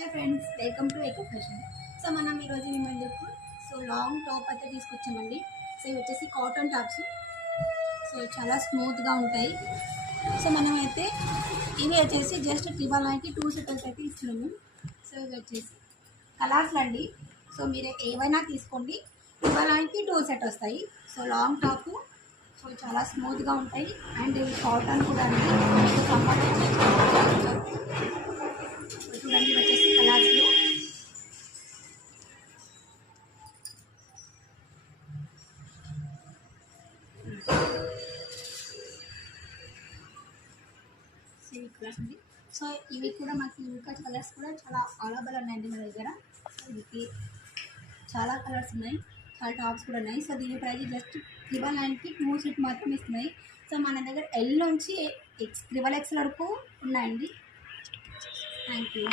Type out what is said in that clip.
Hi friends, welcome to eco fashion. So మనం ఈరోజు మీ ముందుకు లాంగ్ టాప్ అయితే తీసుకొచ్చామండి. సో ఇవి వచ్చేసి కాటన్ టాప్స్. సో చాలా స్మూత్గా ఉంటాయి. సో మనమైతే ఇవి వచ్చేసి జస్ట్ 2 సెటల్స్ అయితే ఇస్తున్నాము. సో ఇవి వచ్చేసి కలర్స్లు అండి. సో మీరు ఏవైనా తీసుకోండి, 2 సెట్ వస్తాయి. సో లాంగ్ టాప్, సో చాలా స్మూత్గా ఉంటాయి. అండ్ ఇవి కాటన్ కూడా అండి. చూడండి, వచ్చేసి కలర్స్లో కలర్స్ ఉంది. సో ఇవి కూడా మాకు ఇంకా కలర్స్ కూడా చాలా అవైలబుల్ ఉన్నాయండి మన దగ్గర. సో వీటికి చాలా కలర్స్ ఉన్నాయి, చాలా టాప్స్ కూడా ఉన్నాయి. సో దీని ప్రైస్ జస్ట్ 999కి 2 సెట్ మాత్రం ఇస్తున్నాయి. సో మన దగ్గర ఎల్ నుంచి XXL వరకు ఉన్నాయండి. Thank you.